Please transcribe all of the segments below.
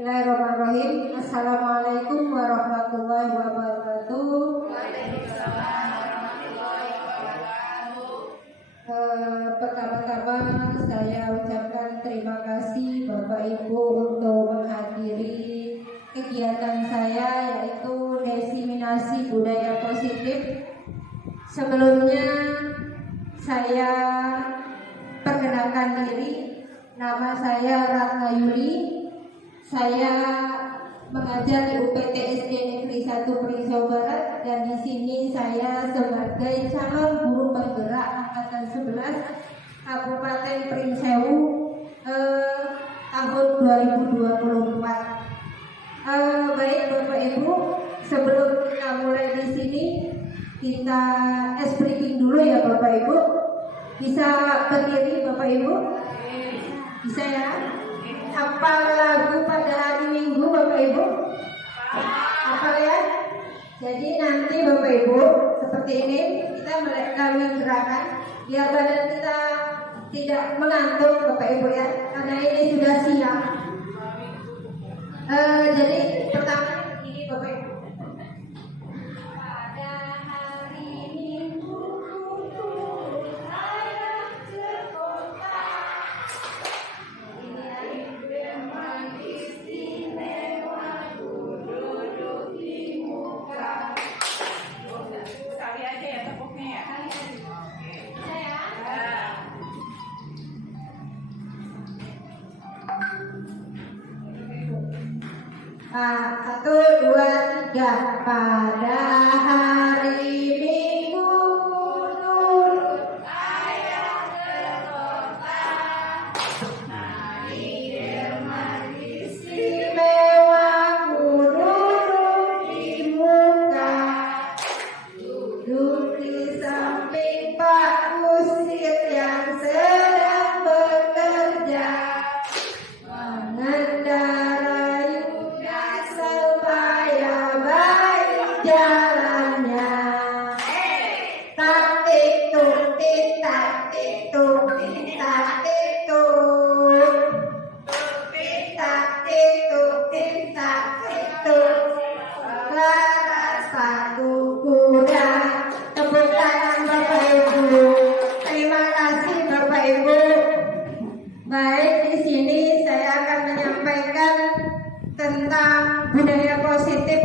Bismillahirrahmanirrahim. Assalamualaikum warahmatullahi wabarakatuh. Waalaikumsalam warahmatullahi wabarakatuh. Pertama-tama saya ucapkan terima kasih Bapak Ibu untuk menghadiri kegiatan saya, yaitu diseminasi budaya positif. Sebelumnya saya perkenalkan diri, nama saya Ratna Yuli. Saya mengajar di UPT SD Negeri 1 Pringsau Barat, dan di sini saya sebagai calon guru penggerak angkatan 11 Kabupaten Pringsau tahun 2024. Baik Bapak Ibu, sebelum kita mulai di sini, kita briefing dulu ya Bapak Ibu. Bisa berdiri Bapak Ibu? Bisa ya? Hafal lagu pada hari Minggu Bapak Ibu? Hafal ya? Jadi nanti Bapak Ibu seperti ini kita melalui gerakan biar badan kita tidak mengantuk Bapak Ibu ya, karena ini sudah siang. Jadi pertama ini Bapak Ibu. Pada hari Minggu saya ke kota. Sekali aja ya tepuknya ya. Satu, dua, tiga. Pada hari Minggu turut Saya ke kota, naik delman istimewa duduk di muka, duduk di samping Pak Kusir yang sedang bekerja, mengendarai kuda supaya baik jalannya. Tak tik tuk tik tak tik tuk tik tak tik tuk. Tik-tak, tik-tuk, tik-tak, tik-tuk. Laras satu kuda. Tepuk tangan Bapak Ibu. Terima kasih Bapak Ibu. Baik, di sini saya akan menyampaikan tentang budaya positif.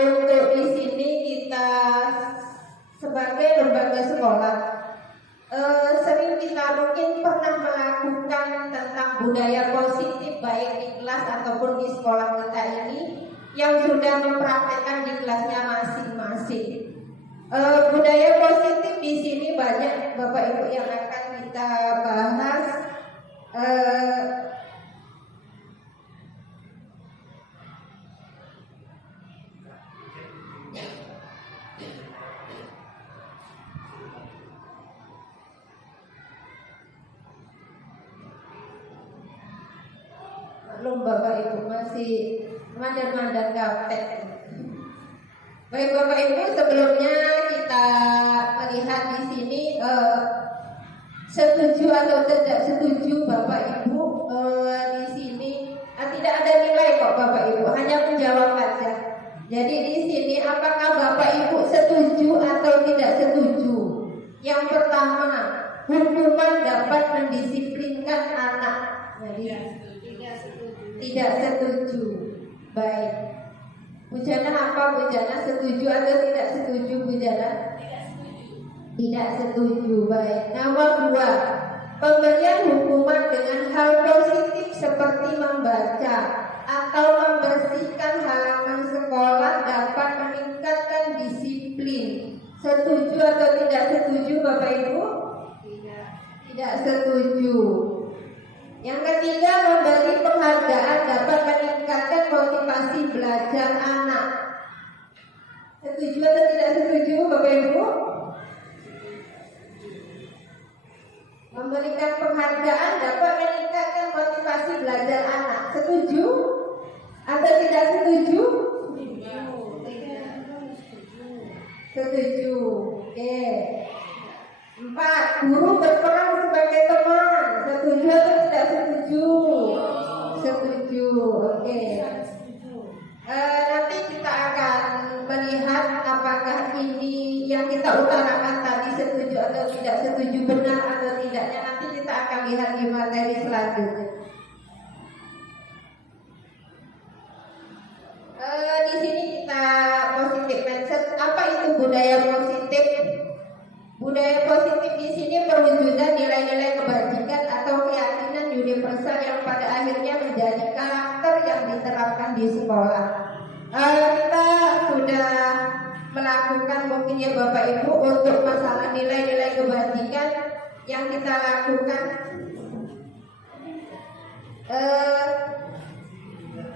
Untuk di sini kita sebagai lembaga sekolah, sering kita mungkin pernah melakukan tentang budaya positif baik di kelas ataupun di sekolah kita ini yang sudah mempraktekkan di kelasnya masing-masing. Budaya positif di sini banyak Bapak Ibu yang akan kita bahas. Belum Bapak Ibu masih mandan-mandan kapten. Baik Bapak Ibu, sebelumnya kita melihat di sini setuju atau tidak setuju Bapak Ibu di sini tidak ada nilai kok Bapak Ibu, hanya menjawab saja. Jadi di sini apakah Bapak Ibu setuju atau tidak setuju? Yang pertama, hukuman dapat mendisiplinkan anak. Jadi tidak setuju. Baik. Bu Jana apa Bu Jana? Setuju atau tidak setuju Bu Jana? Tidak setuju. Baik. Nomor 2, pemberian hukuman dengan hal positif seperti membaca atau membersihkan halaman sekolah dapat meningkatkan disiplin. Setuju atau tidak setuju Bapak Ibu? Tidak setuju. Yang ketiga, memberi penghargaan dapat meningkatkan motivasi belajar anak. Setuju atau tidak setuju Bapak Ibu? Memberikan penghargaan dapat meningkatkan motivasi belajar anak. Setuju atau tidak setuju? Setuju. Oke. 4, guru berperan sebagai teman. Setuju atau lihat di materi selanjutnya. Di sini kita positif mindset. Apa itu budaya positif? Budaya positif di sini perwujudan nilai-nilai kebajikan atau keyakinan universal yang pada akhirnya menjadi karakter yang diterapkan di sekolah. Kita sudah melakukan mungkin ya Bapak Ibu untuk masalah nilai-nilai kebajikan yang kita lakukan.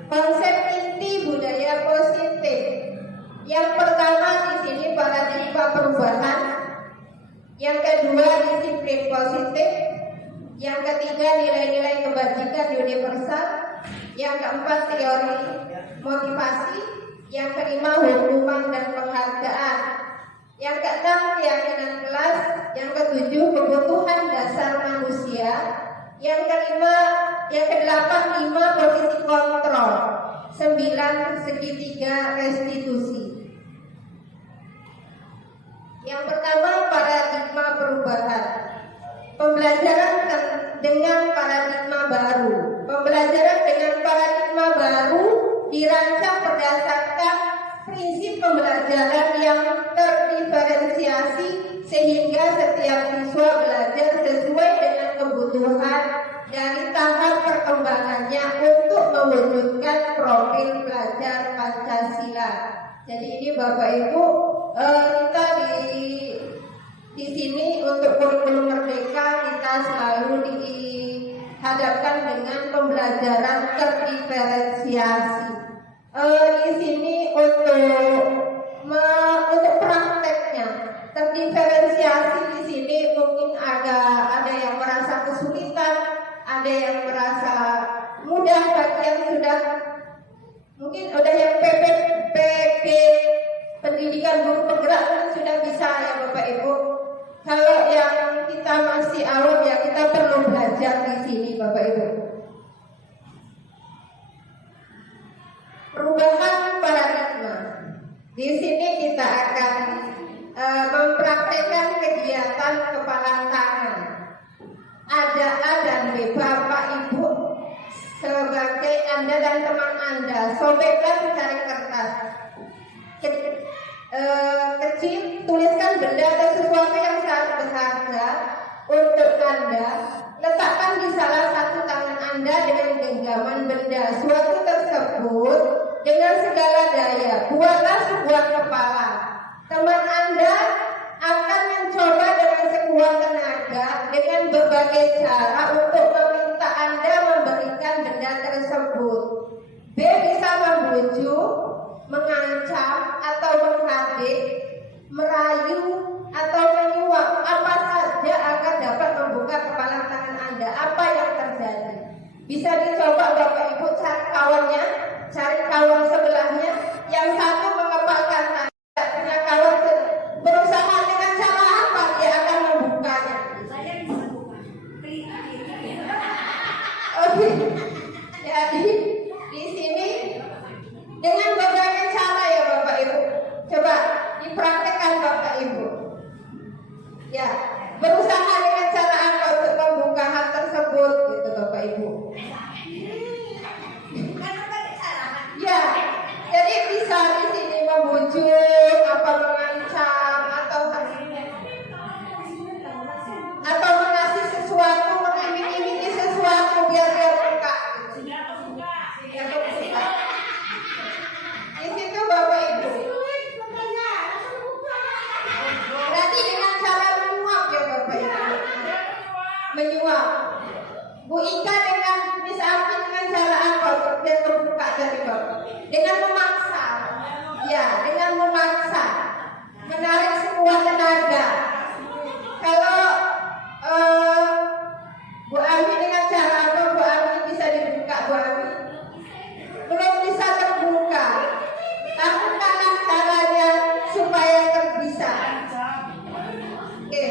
Konsep inti budaya positif. Yang pertama di sini paradigma perubahan. Yang kedua disiplin positif. Yang ketiga nilai-nilai kebajikan universal. Yang keempat teori motivasi. Yang kelima hukuman dan penghargaan. Yang keenam keyakinan kelas. Yang ketujuh kebutuhan dasar manusia. Yang kedelapan 5 posisi kontrol. 9 segitiga restitusi. Yang pertama paradigma perubahan. Pembelajaran dengan paradigma baru. Pembelajaran dengan paradigma baru dirancang berdasarkan prinsip pembelajaran yang terdiferensiasi sehingga setiap siswa belajar sesuai dengan kebutuhan dari tahap perkembangannya untuk mewujudkan profil pelajar Pancasila. Jadi ini Bapak Ibu, kita di sini untuk kurikulum merdeka kita selalu dihadapkan dengan pembelajaran terdiferensiasi. Di sini untuk prakteknya terdiferensiasi di sini mungkin ada yang merasa kesulitan, ada yang merasa mudah bagi yang sudah mungkin udah yang PPPG pendidikan guru penggerak kan sudah bisa ya Bapak Ibu. Kalau yang kita masih awam ya kita perlu belajar di sini Bapak Ibu. Perubahan paradigma. Di sini kita akan mempraktekkan kegiatan kepala tangan. Ada A dan B, Bapak Ibu sebagai Anda dan teman Anda sobekkan cari kertas kecil, tuliskan benda atau sesuatu yang sangat berharga untuk Anda. Letakkan di salah satu tangan Anda dengan genggaman benda suatu tersebut dengan segala daya. Buatlah sebuah kepala. Teman Anda akan mencoba dengan sekuat tenaga dengan berbagai cara untuk meminta Anda memberikan benda tersebut. B bisa membujuk, mengancam atau menghadik, merayu atau menyuap apa saja agar dapat membuka kepala tangan Anda. Apa yang terjadi? Bisa dicoba Bapak Ibu cari kawannya, cari kawan sebelahnya. Yang satu mengepalkan tangan, punya kawan berusaha dengan cara apa dia akan membukanya? Saya bisa buka. Oke. Jadi di sini dengan berbagai cara ya Bapak Ibu. Coba dipraktekkan Bapak Ibu. Ya, berusaha dengan cara apa untuk membuka hal tersebut gitu Bapak Ibu. Ya, jadi bisa di sini membujuk, apa mengancam atau mengasih sesuatu, mengiming-imingi sesuatu biar dia buka. Dia buka. Di situ Bapak Ibu. Berarti dengan cara menyuap ya Bapak Ibu. Menyuap. Bu Ika dengan Miss Afi dengan cara apa untuk dia terbuka dari Bapak? Dengan memaksa. Ya, dengan memaksa. Menarik sekuat tenaga. Kalau Bu Ami dengan cara apa Bu Ami bisa dibuka Bu Ami? Belum bisa terbuka. Lakukanlah caranya supaya terbisa. Oke.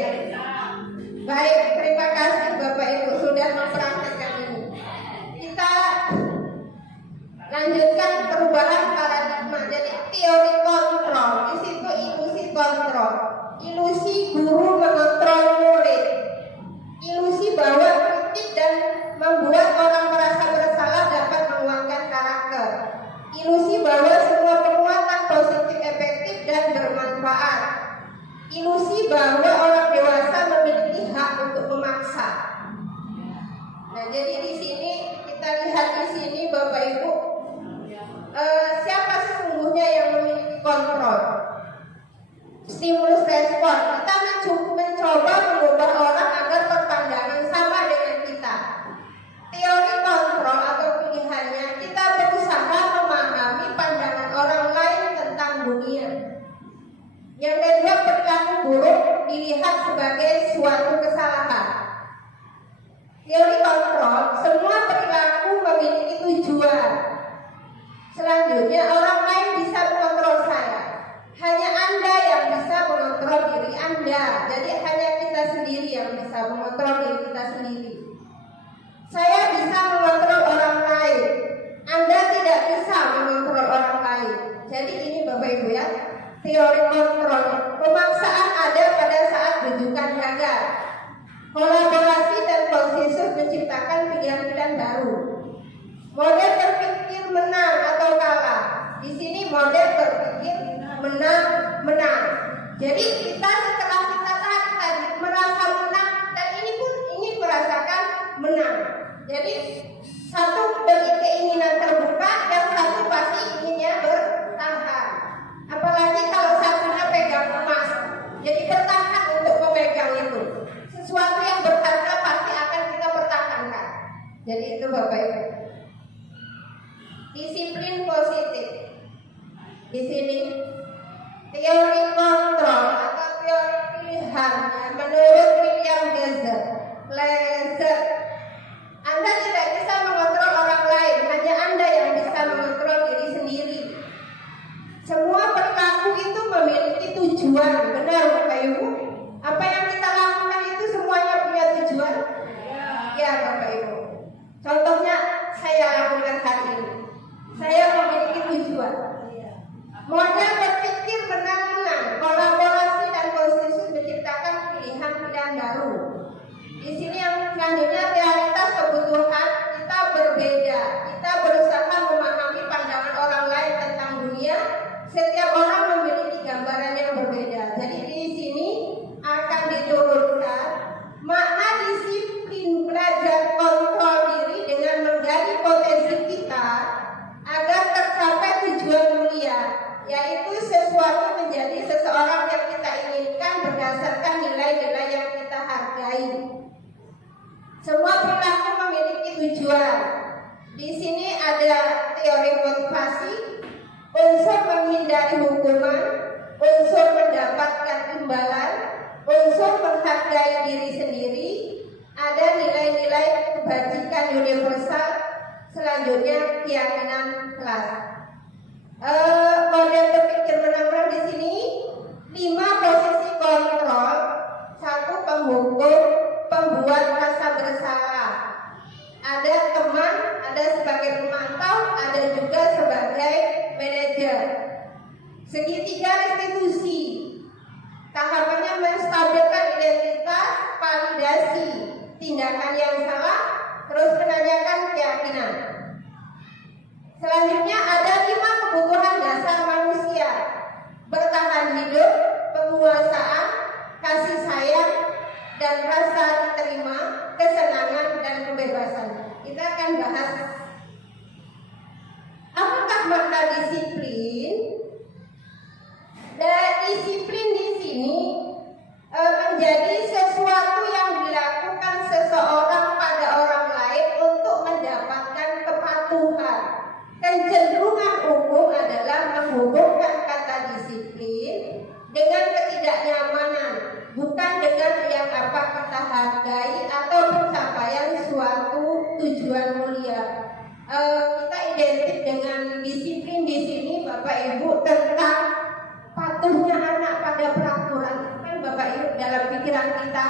Baik, terima kasih Bapak Ibu sudah mempraktekkan ini. Kita lanjutkan perubahan paradigma. Jadi teori kontrol, di situ ilusi kontrol. Ilusi guru mengontrol murid. Ilusi bahwa efektif dan membuat orang merasa bersalah dapat menguatkan karakter. Ilusi bahwa semua penguatan positif efektif dan bermanfaat. Ilusi bahwa orang dewasa memiliki hak untuk memaksa. Nah, jadi di sini kita lihat di sini Bapak Ibu, siapa sesungguhnya yang memiliki kontrol? Stimulus respon. Kita mencoba mengubah orang agar berpandangan sama dengan kita. Teori kontrol atau pilihannya, kita berusaha memahami pandangan orang lain tentang dunia. Yang kedua, perilaku buruk dilihat sebagai suatu kesalahan. Teori kontrol, semua perilaku memiliki tujuan. Selanjutnya, orang lain bisa mengontrol saya. Hanya Anda yang bisa mengontrol diri Anda. Jadi hanya kita sendiri yang bisa mengontrol diri kita sendiri. Saya bisa mengontrol orang lain. Anda tidak bisa mengontrol orang lain. Jadi ini Bapak Ibu ya, teori kontrol. Pemaksaan ada pada saat rujukan gagal. Kolaborasi dan konsensus menciptakan pilihan-pilihan baru. Model berpikir menang atau kalah. Di sini model berpikir menang. Jadi kita setelah kita tadi merasa menang dan ini pun ingin merasakan menang. Jadi satu bagi keinginan terbuka dan satu pasti inginnya bertahan. Apalagi kalau satunya pegang emas, jadi bertahan untuk memegang itu. Sesuatu yang berharga pasti akan kita pertahankan. Jadi itu Bapak Ibu. Disiplin positif. Di sini teori kontrol atau teori pilihan menurut William Glaser, Anda tidak bisa mengontrol orang lain, hanya Anda yang bisa mengontrol diri sendiri. Semua perilaku itu memiliki tujuan, benar Bapak Ibu? Apa yang kita lakukan itu semuanya punya tujuan? Ya Bapak Ibu. Contohnya saya lakukan hari ini. Saya memiliki tujuan. Model berpikir menang-menang, kolaborasi dan konsensus menciptakan pilihan-pilihan baru. Di sini yang selanjutnya realitas kebutuhan kita berbeda. Kita berusaha memahami pandangan orang lain tentang dunia. Setiap orang memiliki gambaran yang berbeda. Jadi di sini akan diturunkan makna disiplin belajar kontrol diri dengan menggali potensi kita agar tercapai tujuan mulia, yaitu sesuatu menjadi seseorang yang kita inginkan berdasarkan nilai-nilai yang kita hargai. Semua perilaku memiliki tujuan. Di sini ada teori motivasi, unsur menghindari hukuman, unsur mendapatkan imbalan, unsur menghargai diri sendiri, ada nilai-nilai kebajikan universal, selanjutnya keyakinan kelas. Model berpikir menang-menang di sini 5 posisi kontrol, 1 penghukum, pembuat rasa bersalah. Ada teman, ada sebagai pemantau, ada juga sebagai manajer. Segitiga restitusi, tahapannya menstabilkan identitas, validasi tindakan yang salah, terus menanyakan keyakinan. Selanjutnya ada 5 kebutuhan dasar manusia: bertahan hidup, penguasaan, kasih sayang, dan rasa diterima, kesenangan, dan kebebasan. Kita akan bahas apakah makna disiplin. Dan disiplin di sini menjadi sesuatu yang dilakukan seseorang pada orang lain untuk mendapatkan kepatuhan. Kecenderungan umum adalah menghubungkan kata disiplin dengan ketidaknyamanan, bukan dengan yang apa kita hargai atau pencapaian suatu tujuan mulia. Kita identik dengan disiplin di sini Bapak Ibu tentang patuhnya anak pada peraturan. Kan Bapak Ibu dalam pikiran kita,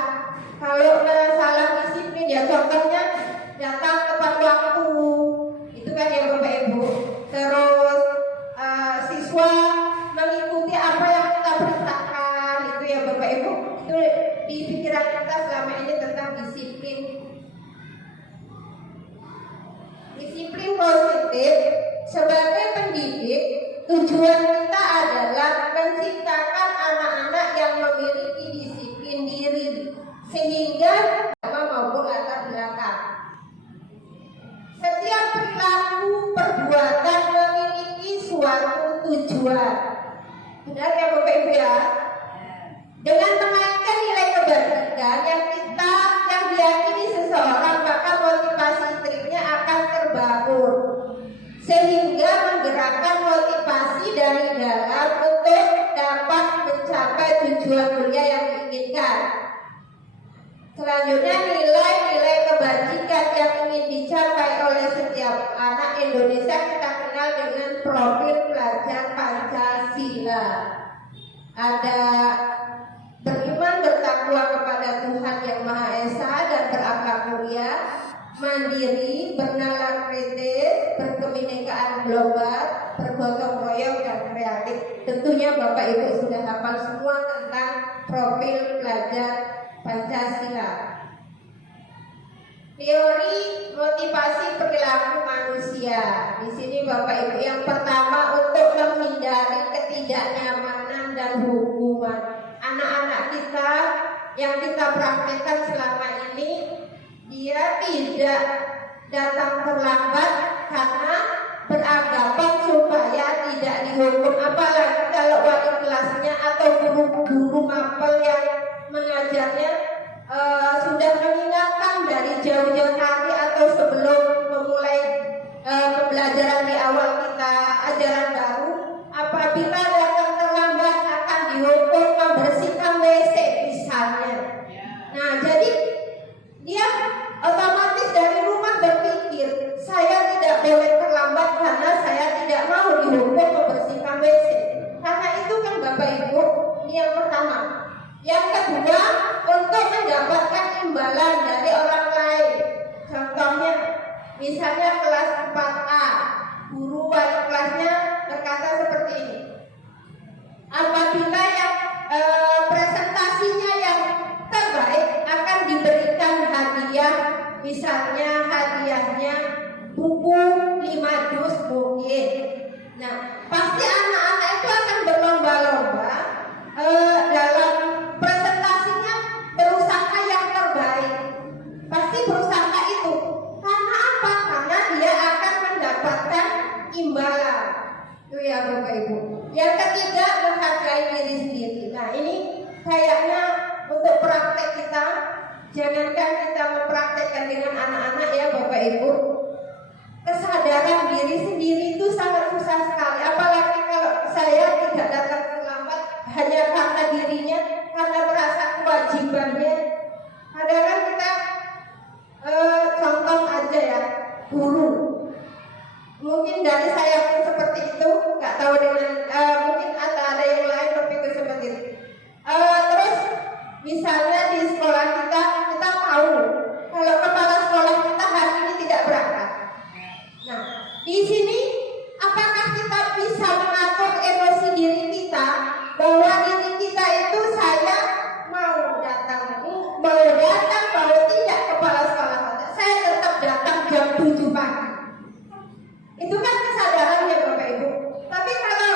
kalau salah disiplin ya contohnya datang tepat waktu, itu kan ya Bapak Ibu. Terus siswa mengikuti apa yang kita perintahkan, itu ya Bapak Ibu. Itu di pikiran kita selama ini tentang disiplin. disiplin positif sebagai pendidik, tujuan kita adalah menciptakan anak-anak yang memiliki disiplin diri sehingga maupun latar belakang. Setiap perilaku perbuatan memiliki suatu tujuan. Benar ya Bapak Ibu ya? Dengan menaikkan nilai kebajikan yang diyakini seseorang, maka motivasi intrinsnya akan terbangun sehingga menggerakkan motivasi dari dalam untuk dapat mencapai tujuan mulia yang diinginkan. Selanjutnya, nilai-nilai kebajikan yang ingin dicapai oleh setiap anak Indonesia kita kenal dengan profil pelajar Pancasila. Ada beriman bertakwa kepada Tuhan Yang Maha Esa dan berakhlak mulia, mandiri, bernalar kritis, berkebinekaan global, bergotong royong dan kreatif. Tentunya Bapak Ibu sudah hafal semua tentang profil pelajar Pancasila. Teori motivasi perilaku manusia. Di sini Bapak Ibu, yang pertama untuk menghindari ketidaknyamanan dan hukuman. Anak-anak kita yang kita praktekkan selama ini, dia tidak datang terlambat karena beranggapan supaya tidak dihukum. Apalagi kalau wali kelasnya atau guru-guru mapel yang mengajarnya sudah mengingatkan dari jauh-jauh hari atau sebelum memulai pembelajaran di awal kita ajaran baru, apabila datang terlambat akan dihukum membersihkan WC misalnya. Nah, jadi dia otomatis dari rumah berpikir, saya tidak boleh terlambat karena saya tidak mau dihukum membersihkan WC. Karena itu kan Bapak Ibu, ini yang pertama. Yang kedua, untuk mendapatkan imbalan dari orang lain. Contohnya, misalnya kelas 4A, guru wali kelasnya berkata seperti ini. Apabila yang presentasinya yang terbaik akan diberikan hadiah, misalnya hadiahnya buku 5 dus mungkin. Nah, pasti anak-anak itu akan berlomba-lomba dalam presentasinya berusaha yang terbaik. Pasti berusaha itu. Karena apa? Karena dia akan mendapatkan imbalan. Itu ya Bapak Ibu. Yang ketiga, menghargai diri sendiri. Nah, ini kayaknya untuk praktek kita, jangankan kita mempraktekkan dengan anak-anak ya Bapak Ibu, kesadaran diri sendiri itu sangat susah sekali. Apalagi kalau saya tidak datang terlambat hanya karena dirinya, karena merasa kewajibannya. Kadang-kadang kita contoh aja ya, guru. Mungkin dari saya pun seperti itu, nggak tahu dengan mungkin ada yang lain berpikir seperti itu. Terus misalnya di sekolah kita tahu kalau kepala sekolah kita hari ini tidak berangkat. Nah, di sini apakah kita bisa mengatur emosi diri kita bahwa diri kita itu saya mau datang mau tidak kepala sekolah saya tetap datang jam 7 pagi. Itu kan kesadarannya Bapak Ibu. Tapi kalau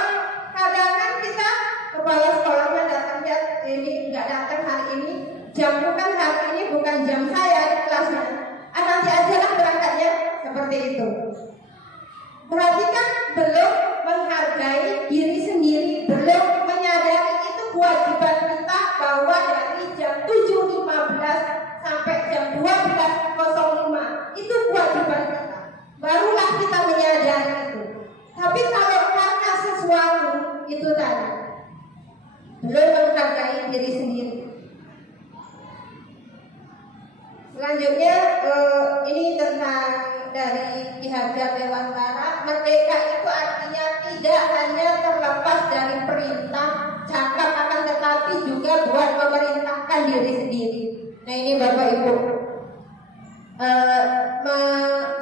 kadang-kadang kita kepala sekolahnya datangnya ini nggak datang hari ini, jam bukan hari ini bukan jam saya di kelasnya. Nanti aja lah berangkatnya, seperti itu. Berarti kan belum menghargai diri sendiri, belum menyadari itu kewajiban kita bahwa dari jam 7.15 sampai jam 12.05 itu kewajiban kita. Barulah kita menyadari itu. Tapi kalau karena sesuatu itu tadi belum menghargai diri sendiri. Selanjutnya ini tentang dari Ki Hajar Dewantara. Merdeka itu artinya tidak hanya terlepas dari perintah cakap, akan tetapi juga buat memerintahkan diri sendiri. Nah ini Bapak Ibu,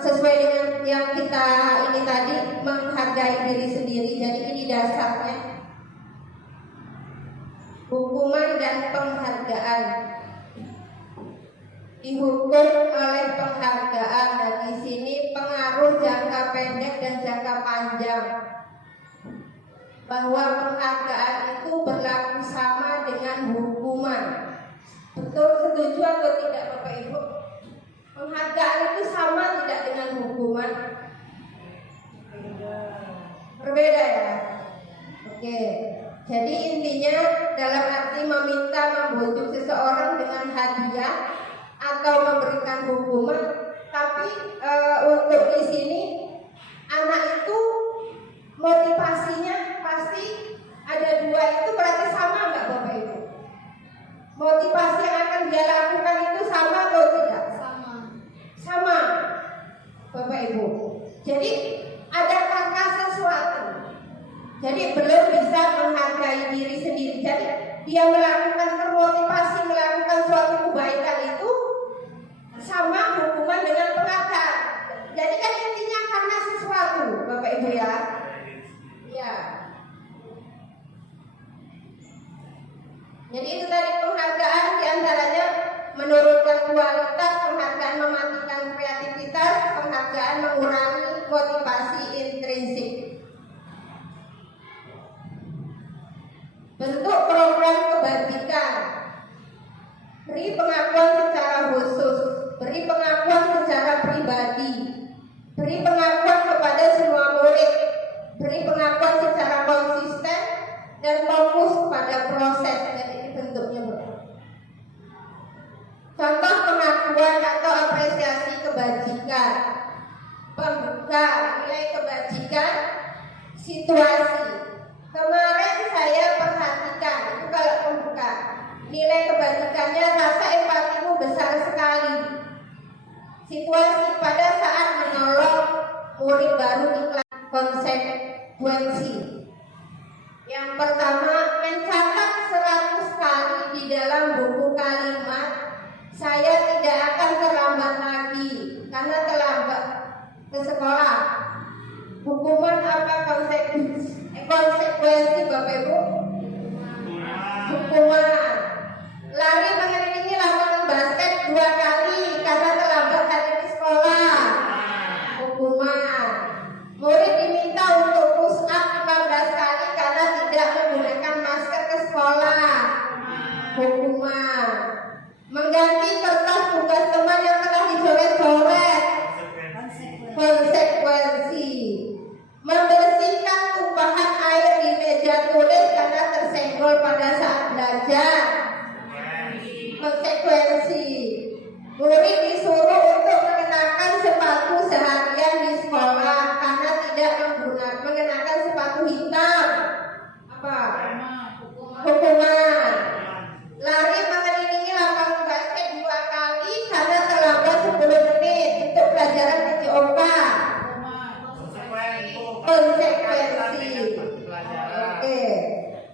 sesuai dengan yang kita ini tadi, menghargai diri sendiri. Jadi ini dasarnya, hukuman dan penghargaan. Dihukum oleh penghargaan. Dan di sini pengaruh jangka pendek dan jangka panjang. Bahwa penghargaan itu berlaku sama dengan hukuman. Betul, setuju atau tidak Bapak Ibu? Penghargaan itu sama tidak dengan hukuman? Berbeda ya? Oke. Jadi intinya dalam arti meminta membujuk seseorang dengan hadiah atau memberikan hukuman, tapi untuk di sini anak itu motivasinya pasti ada dua, itu berarti sama nggak Bapak Ibu? Motivasi yang akan dia lakukan itu sama atau tidak? Sama Bapak Ibu. Jadi ada karena sesuatu. Jadi belum bisa menghargai diri sendiri. Jadi dia melakukan termotivasi melakukan suatu kebaikan itu sama hukuman dengan penghargaan. Jadi kan intinya karena sesuatu Bapak Ibu ya. Ya. Jadi itu tadi penghargaan diantaranya menurunkan kualitas, penghargaan mematikan kreativitas, penghargaan mengurangi motivasi intrinsik. Bentuk program kebajikan: beri pengakuan secara khusus, beri pengakuan secara pribadi, beri pengakuan kepada semua murid, beri pengakuan secara konsisten dan fokus pada proses. Jadi ini bentuknya contoh pengakuan atau apresiasi kebajikan. Pembuka nilai kebajikan situasi. Kemarin saya perhatikan, itu kalau pembuka, nilai kebajikannya rasa empatimu besar sekali. Situasi pada saat menolong murid baru di kelas. Konsekuensi. Yang pertama, mencatat 100 kali di dalam buku kalimat, saya tidak akan terlambat lagi karena terlambat ke sekolah. Hukuman apa konsekuensi Bapak Ibu? Hukuman. Lari mengelilingi lapangan basket 2 kali karena terlambat hari di sekolah. Hukuman. Murid diminta untuk push up 15 kali karena tidak menggunakan masker ke sekolah. Hukuman. Mengganti kertas tugas teman yang telah dicoret-coret. Konsekuensi. Membersihkan tumpahan air di meja tulis karena tersenggol pada saat belajar. Konsekuensi. Murid disuruh untuk mengenakan sepatu seharian di sekolah karena tidak mengenakan sepatu hitam. Apa? Hukuman. Lari mengelilingi lapangan basket 2 kali karena terlambat 10 menit untuk pelajaran PJOK. Konsekuensi. Oke.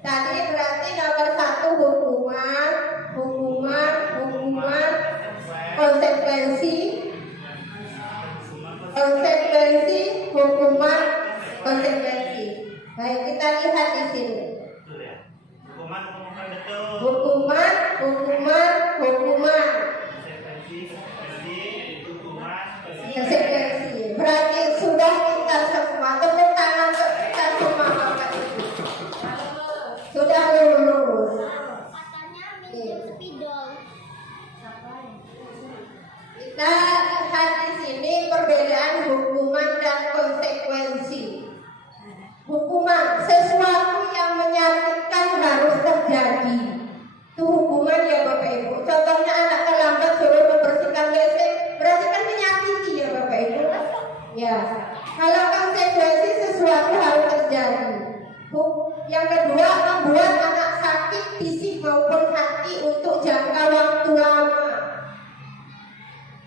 Tadi berarti nomor 1 hukuman, konsekuensi, hukuman, konsekuensi. Baik, kita lihat di sini. Hukuman. Konsekuensi. Berarti sudah kita semua, tepuk tangan untuk kita semua Bapak Ibu. Sudah lulus. Katanya minjem spidol. Kita lihat di sini perbedaan hukuman dan konsekuensi. Hukuman, sesuatu yang menyakitkan harus terjadi. Itu hukuman ya Bapak Ibu. Contohnya anak terlambat suruh membersihkan WC, berarti kan menyakiti ya Bapak Ibu. Ya. Kalau konsekuensi sesuatu harus terjadi. Yang kedua, membuat anak sakit fisik maupun hati untuk jangka waktu lama.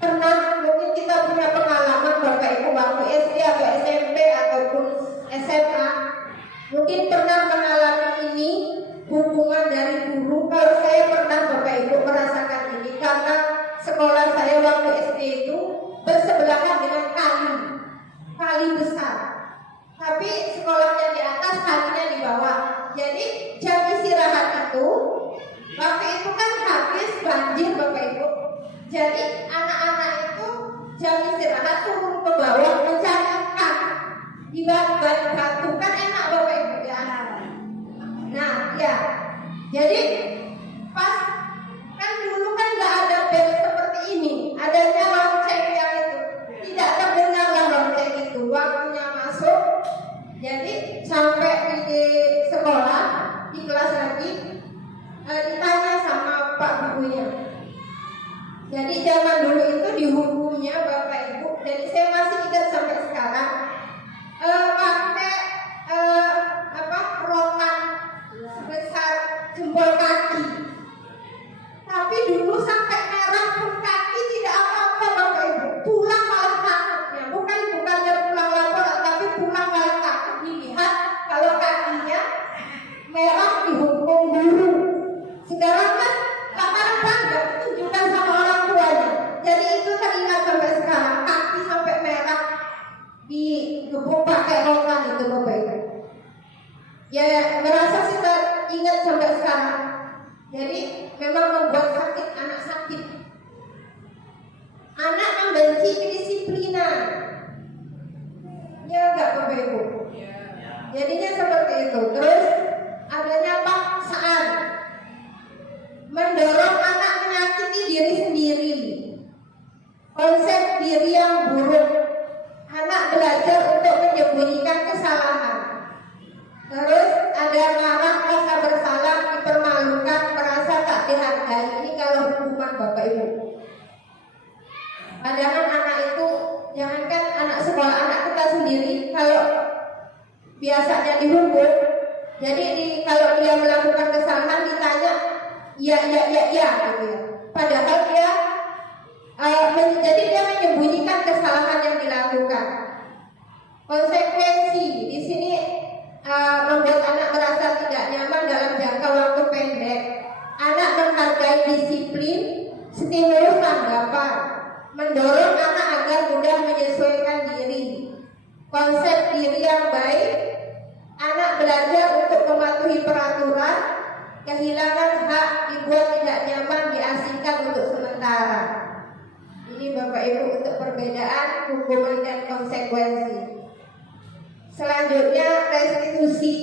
Pernah mungkin kita punya pengalaman Bapak Ibu waktu SD atau SMP ataupun SMA, mungkin pernah mengalami ini, hukuman dari guru. Kalau saya pernah Bapak Ibu merasakan ini karena sekolah saya waktu SD itu bersebelahan dengan kali besar, tapi sekolahnya di atas, kalinya di bawah. Jadi jam istirahat itu waktu itu kan habis banjir Bapak Ibu. Jadi anak-anak itu jam istirahat turun ke bawah mencari ikan. dibat batu kan enak Bapak Ibu ya. Nah ya, jadi pas kan dulu kan nggak ada bel seperti ini, adanya lonceng yang itu tidak terdengar lah lonceng itu. Waktunya masuk, jadi sampai di sekolah di kelas lagi ditanya sama Pak gurunya. Jadi zaman dulu itu dihukumnya Bapak Ibu, jadi saya masih ingat sampai sekarang pakai rotan sebesar jempol kaki. Tapi dulu sampai merah pun kaki tidak apa-apa Bapak Ibu. Pulang malah takutnya, bukannya pulang laporan, tapi pulang malah takut dilihat kalau kakinya merah dihukum guru. Sekarang kan kadang bangga tunjukkan sama orang tuanya. Jadi itu teringat sampai sekarang, kaki sampai merah digebuk pakai rotan itu Bapak Ibu. Ya merasa sih ingat sampai sekarang. Jadi memang membuat sakit, anak sakit. Anak membenci kedisiplinan. Ya enggak Bapak Ibu? Jadinya seperti itu. Terus adanya paksaan, mendorong anak menyakiti diri sendiri. Konsep diri yang buruk. Anak belajar untuk menyembunyikan kesalahan. Terus ada marah, rasa bersalah, dipermalukan, merasa tak dihargai. Ini kalau hukuman Bapak Ibu. Padahal anak itu, jangankan anak sekolah, anak kita sendiri, kalau biasanya dihukum, jadi kalau dia melakukan kesalahan ditanya, iya gitu ya. Padahal dia jadi dia menyembunyikan kesalahan yang dilakukan. Konsekuensi di sini membuat anak merasa tidak nyaman dalam jangka waktu pendek. Anak menghargai disiplin, stimulus tanggapan, mendorong anak agar mudah menyesuaikan diri. Konsep diri yang baik, anak belajar untuk mematuhi peraturan, kehilangan hak, dibuat tidak nyaman, diasingkan untuk sementara. Ini Bapak Ibu untuk perbedaan hukuman dan konsekuensi. Selanjutnya restitusi.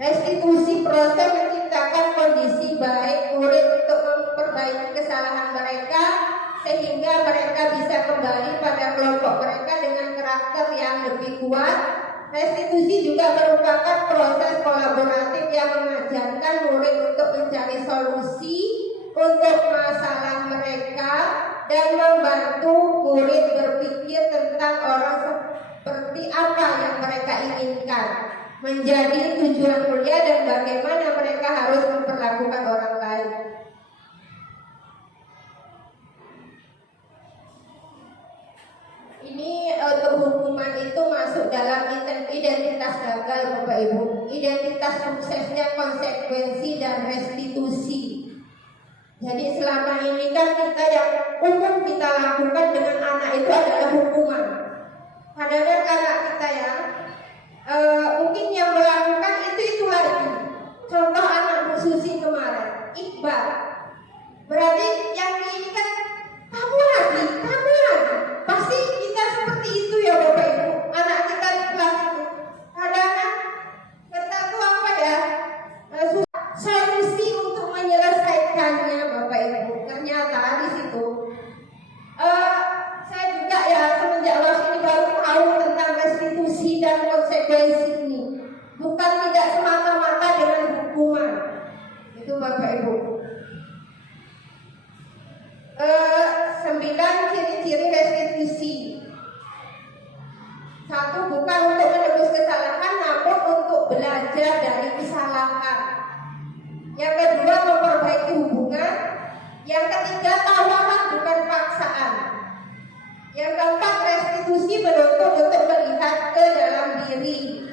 Restitusi proses menciptakan kondisi baik murid untuk memperbaiki kesalahan mereka sehingga mereka bisa kembali pada kelompok mereka dengan karakter yang lebih kuat. Restitusi juga merupakan proses kolaboratif yang mengajarkan murid untuk mencari solusi untuk masalah mereka dan membantu murid berpikir tentang orang seperti apa yang mereka inginkan, menjadi tujuan kuliah dan bagaimana mereka harus memperlakukan orang lain. Ini untuk hukuman itu masuk dalam identitas gagal Bapak Ibu. Identitas suksesnya konsekuensi dan restitusi. Jadi selama ini kan kita yang umum kita lakukan dengan anak itu adalah hukuman. Padahal anak kita yang mungkin yang melakukan itu lagi. Contoh anak Bu Susi kemarin, Iqbal. Berarti yang diinginkan kamu lagi. Pasti kita seperti itu ya Bapak Ibu. Anak kita di kelas itu. Kadang-kadang kita tuh apa ya? Solusi untuk menyelesaikannya Bapak Ibu. Ternyata di situ saya juga ya semenjak waktu ini baru tahu tentang restitusi dan konsekuensi ini. Bukan tidak semata-mata dengan hukuman. Itu Bapak Ibu. 9 ciri-ciri restitusi. 1. Bukan untuk menebus kesalahan, namun untuk belajar dari kesalahan. Yang kedua, memperbaiki hubungan. Yang ketiga, tawaran bukan paksaan. Yang keempat, restitusi menuntut untuk melihat ke dalam diri.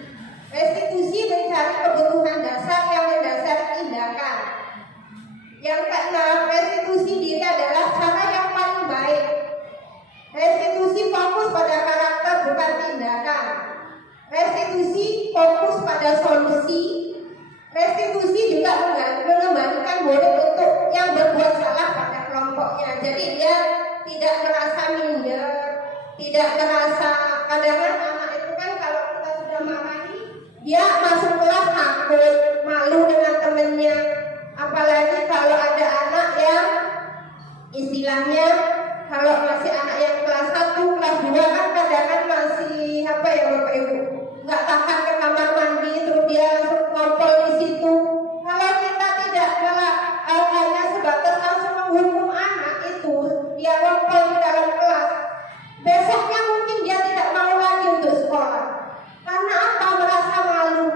Restitusi mencari kebutuhan dasar yang mendasari tindakan. Yang keenam, restitusi diri adalah cara yang paling baik. Restitusi fokus pada karakter bukan tindakan. Restitusi fokus pada solusi. Restitusi juga mengembalikan murid untuk yang berbuat salah pada kelompoknya. Jadi dia tidak merasa minder, tidak merasa kadang-kadang anak itu kalau masih anak yang kelas 1, kelas 2 kan kadang-kadang masih apa ya Bapak Ibu, nggak tahan ke kamar mandi terus dia langsung ngompol di situ. Kalau kita tidak hanya sebatas langsung menghukum anak itu, dia ngompol di dalam kelas, besoknya mungkin dia tidak mau lagi untuk sekolah. Karena apa? Merasa malu.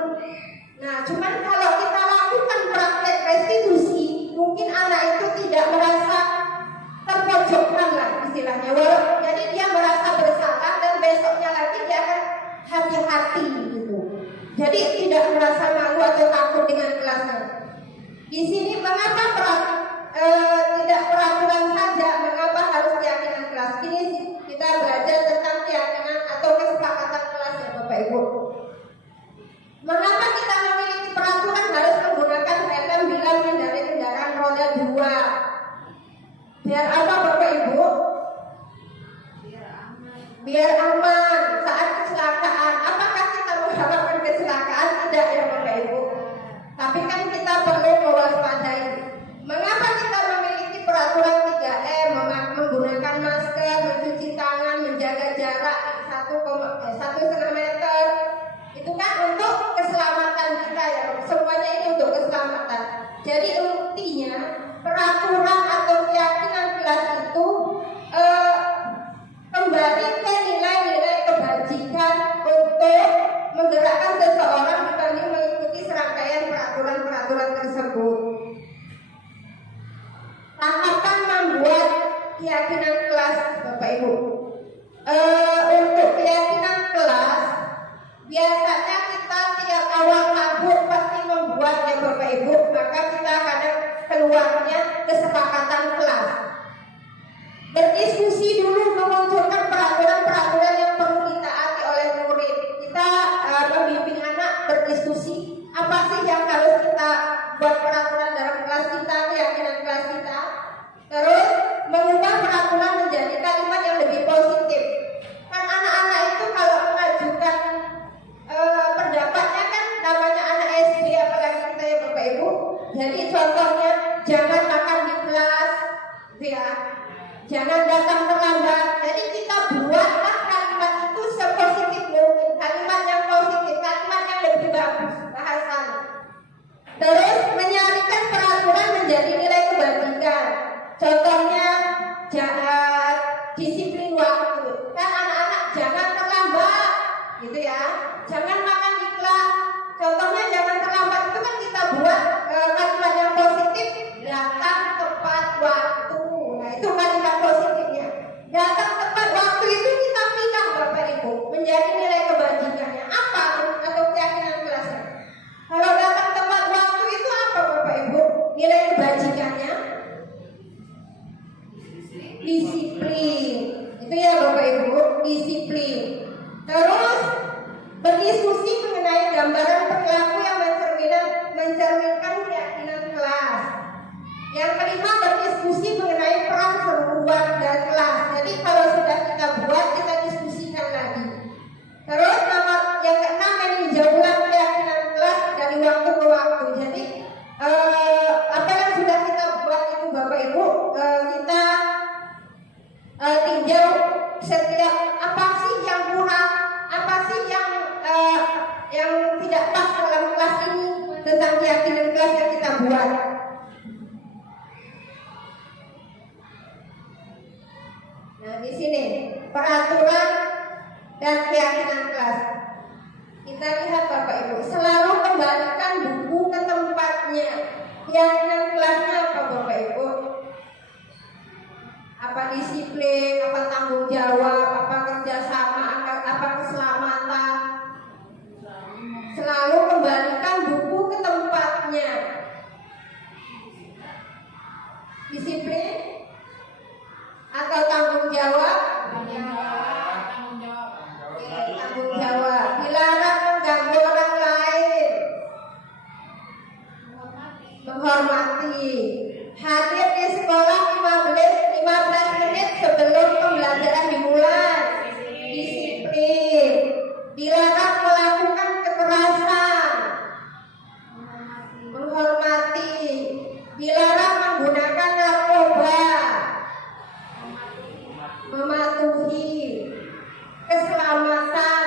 Nah, cuman kalau kita lakukan praktek restitusi, mungkin anak itu tidak merasa terpojokkan lah istilahnya. Jadi dia merasa bersalah dan besoknya lagi dia akan hati-hati gitu. Jadi tidak merasa malu atau takut dengan kelasnya. Di sini mengapa tidak peraturan saja, mengapa harus keyakinan kelas? Ini kita belajar tentang keyakinan atau kesepakatan kelas ya Bapak Ibu. Mengapa kita memiliki peraturan harus menggunakan helm bila mengendarai kendaraan roda 2? Biar apa Bapak Ibu? Biar aman saat kecelakaan. Apakah kita mengharapkan kecelakaan? Tidak ya Bapak Ibu. Tapi kan kita perlu mewaspadai. Mengapa kita memiliki peraturan 3M, menggunakan masker, mencuci tangan, menjaga jarak 1,5 meter? Itu kan untuk keselamatan kita ya. Semuanya ini untuk keselamatan. Jadi intinya peraturan atau keyakinan kelas itu kembali ke nilai-nilai kebajikan untuk menggerakkan seseorang dibanding mengikuti serangkaian peraturan-peraturan tersebut. Tahapan membuat keyakinan kelas Bapak Ibu. Untuk keyakinan kelas biasanya kita tiap awal tahun pasti membuatnya Bapak Ibu. Maka kita kadang keluarnya kesepakatan kelas. Berdiskusi dulu memunculkan peraturan-peraturan yang perlu ditaati oleh murid. Kita membimbing anak berdiskusi apa sih yang harus kita buat peraturan dalam kelas kita, keyakinan kelas kita. Terus mengubah peraturan menjadi kalimat yang lebih positif. Kan anak-anak itu kalau mengajukan pendapatnya kan namanya anak SD, apalagi kita ya Bapak Ibu. Jadi contohnya jangan makan di kelas, ya. Jangan datang terlambat. Jadi kita buatlah kalimat itu sepositif mungkin, kalimat yang positif, kalimat yang lebih bagus bahasanya. Terus menyarikan peraturan menjadi nilai kebajikan. Contohnya disiplin waktu. Kan anak-anak jangan terlambat, gitu ya. Jangan makan di kelas. Contohnya jangan terlambat itu kan kita buat kalimat yang positif, datang tepat waktu. Nah itu kalimat positifnya. Datang tepat waktu itu kita pindah Bapak Ibu menjadi nilai kebajikannya. Apa atau keyakinan kelasnya? Kalau datang tepat waktu itu apa Bapak Ibu? Nilai kebajikannya disiplin. Itu ya Bapak Ibu, disiplin. Terus berdiskusi mengenai gambaran perilaku yang mencerminkan keyakinan kelas. Yang kelima, berdiskusi mengenai peran seruan dan kelas. Jadi kalau sudah kita buat, kita diskusikan lagi. Terus yang keenam, meninjau ulang keyakinan kelas dari waktu ke waktu. Jadi apa yang sudah kita buat itu Bapak Ibu, kita tinjau setiap apa sih yang kurang, apa sih yang tidak pas dalam kelas ini tentang keyakinan kelas yang kita buat. Nah di sini peraturan dan keyakinan kelas. Kita lihat Bapak Ibu, selalu kembalikan buku ke tempatnya. Keyakinan kelasnya apa Bapak Ibu? Apa disiplin, apa tanggung jawab, apa kerjasama, apa keselamatan. Selalu kembalikan buku ke tempatnya. Disiplin atau tanggung jawab? Tanggung jawab. Dilarang mengganggu orang lain. Menghormati. Hadir di sekolah 15 menit sebelum pembelajaran dimulai. mematuhi keselamatan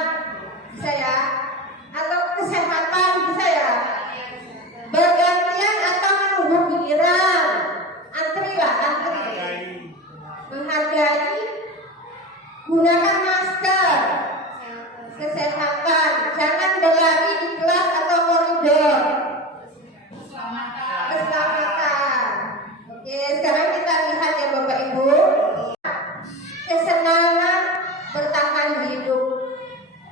saya atau kesehatan saya, bergantian atau menunggu giliran, antrilah antri, menghargai, gunakan masker, kesehatan, jangan berlari di kelas atau koridor, keselamatan. Oke, sekarang kita lihat ya Bapak Ibu, kesenangan bertahan hidup.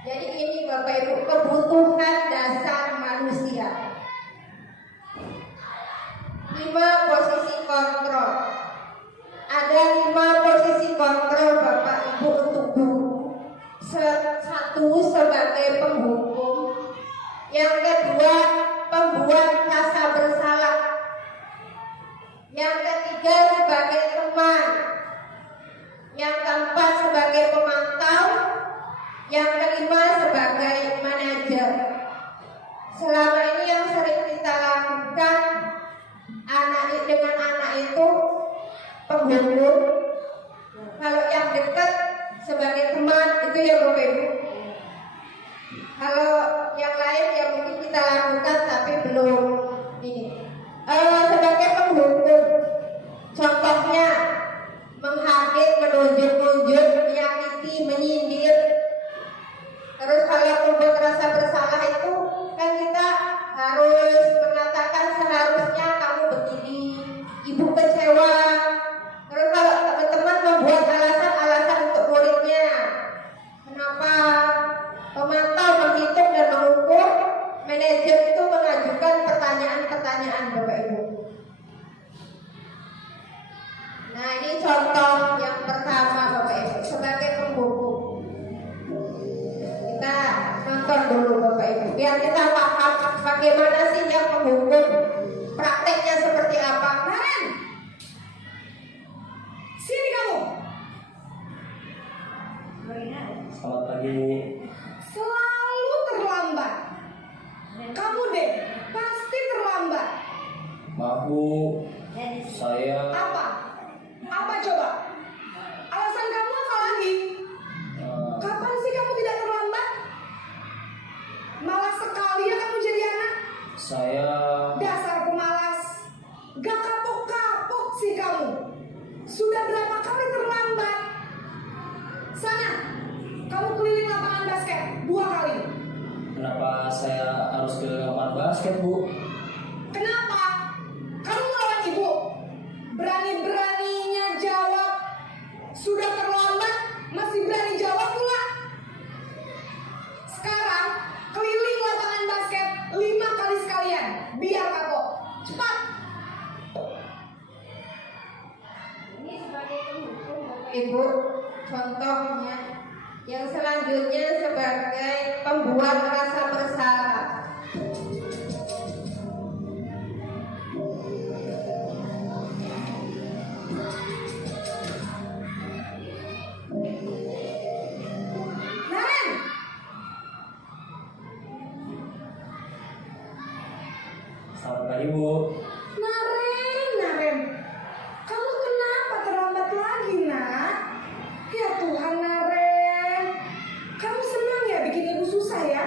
Jadi ini Bapak Ibu kebutuhan dasar manusia. 5 posisi kontrol. Ada 5 posisi kontrol Bapak Ibu untuk guru. Satu sebagai penghukum, yang kedua pembuat rasa bersalah, yang ketiga sebagai teman, yang keempat sebagai pemantau, yang kelima sebagai manajer. Selama ini yang sering kita lakukan dengan anak itu penghukum. Kalau yang dekat sebagai teman itu ya Bapak Ibu. Kalau yang lain ya mungkin kita lakukan tapi belum ini. Sebagai penghukum, contohnya menghadir, menunjuk-nunjuk, menyakiti, menyindir. Terus kalau membuat rasa bersalah itu kan kita harus mengatakan seharusnya kamu begini, ibu kecewa. Terus kalau teman-teman membuat alasan-alasan untuk muridnya, kenapa pemantau menghitung dan mengukur, manajer itu mengajukan pertanyaan-pertanyaan Bapak Ibu. Nah ini contoh yang pertama Bapak Ibu sebagai penghukum. Kita nonton dulu Bapak Ibu biar kita paham bagaimana sih yang penghukum, prakteknya seperti apa. Kan? Sini kamu. Selamat pagi Bu. Selalu terlambat. Kamu deh pasti terlambat. Maaf Bu, saya Apa coba? Alasan kamu apa lagi? Kapan sih kamu tidak terlambat? Malas sekali ya kamu jadi anak. saya Dasar pemalas. Gak kapok-kapok sih kamu. Sudah berapa kali terlambat? Sana, kamu keliling lapangan basket 2 kali. kenapa saya harus ke lapangan basket Bu? Kenapa? Kamu melawan ibu. Berani-beraninya jawab. Sudah terlambat, masih berani jawab pula. Sekarang keliling lapangan basket 5 kali sekalian. Biar kapok. Cepat. Ini sebagai penghukum Bapak Ibu. Contohnya. Yang selanjutnya sebagai pembuat rasa bersalah. Naren, Selamat pagi Bu. Naren, kamu kenapa terlambat lagi nak? Ya Tuhan Naren, kamu senang ya bikin ibu susah ya?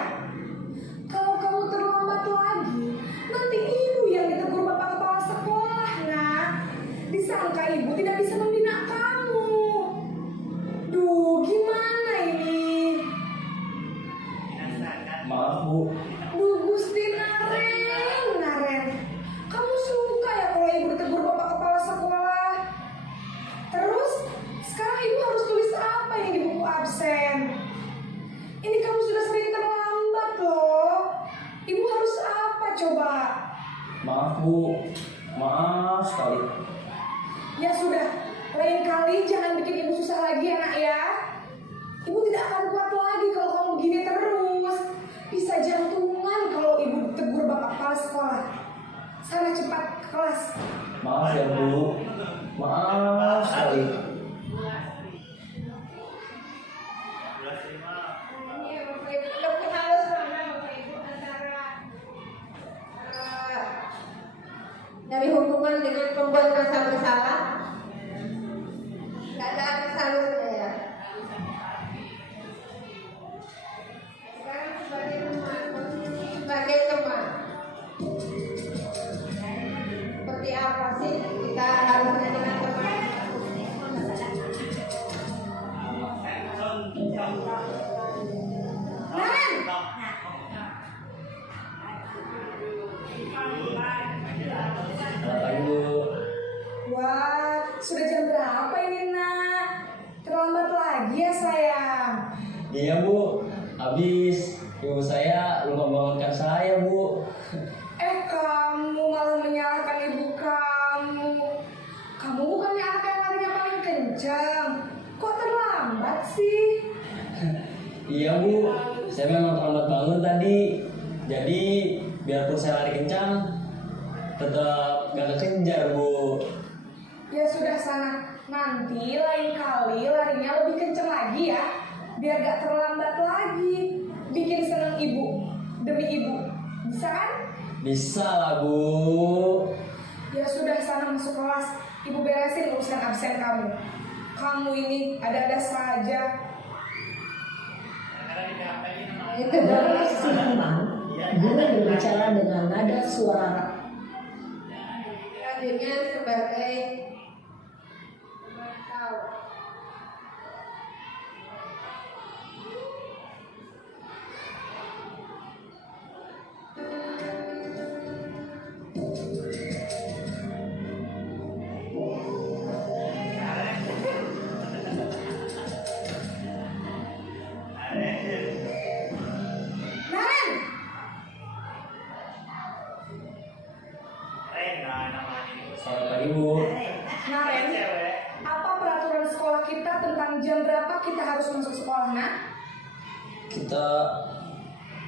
Kalau kamu terlambat lagi, nanti ibu yang ditegur bapak kepala sekolah nak. Disangka ibu tidak bisa membina kamu. Duh, gimana ini? Maaf Bu, Duh Gusti Naren, kamu suka ya kalau ibu ditegur bapak kepala sekolah? Terus, sekarang ibu harus tulis apa yang di buku absen? Ini kamu sudah sering terlambat loh. Ibu harus apa coba? maaf Bu, maaf sekali. Ya sudah, lain kali jangan bikin ibu susah lagi ya nak ya. Ibu tidak akan kuat lagi kalau kamu begini terus. Bisa jantungan kalau ibu tegur bapak kepala sekolah. Sana cepat ke kelas. Maaf ya Bu, maaf sekali. Lebih halus mana Bapak Ibu antara dari hubungan dengan pembuat rasa bersalah. Gak ada halus lagi ya sayang? Iya Bu, habis ibu saya lupa bangunkan saya Bu. Kamu malah menyalahkan ibu kamu. Kamu bukannya anak yang larinya paling kencang. Kok terlambat sih? Iya Bu, saya memang terlambat bangun tadi. Jadi biarpun saya lari kencang, tetap gak kekejar Bu. Ya sudah sana. Nanti lain kali larinya lebih kencang lagi ya. Biar gak terlambat lagi. Bikin seneng ibu. Demi ibu. Bisa kan? Bisa lah Bu. Ya sudah sana masuk kelas. Ibu beresin urusan absen kamu. Kamu ini ada-ada saja. Itu Dalam baru kesimpulan, guru berbicara dengan nada suara selanjutnya sebagai pemantau. Naren, Selamat pagi Bu. Naren, apa peraturan sekolah kita tentang jam berapa kita harus masuk sekolah, nak? Kita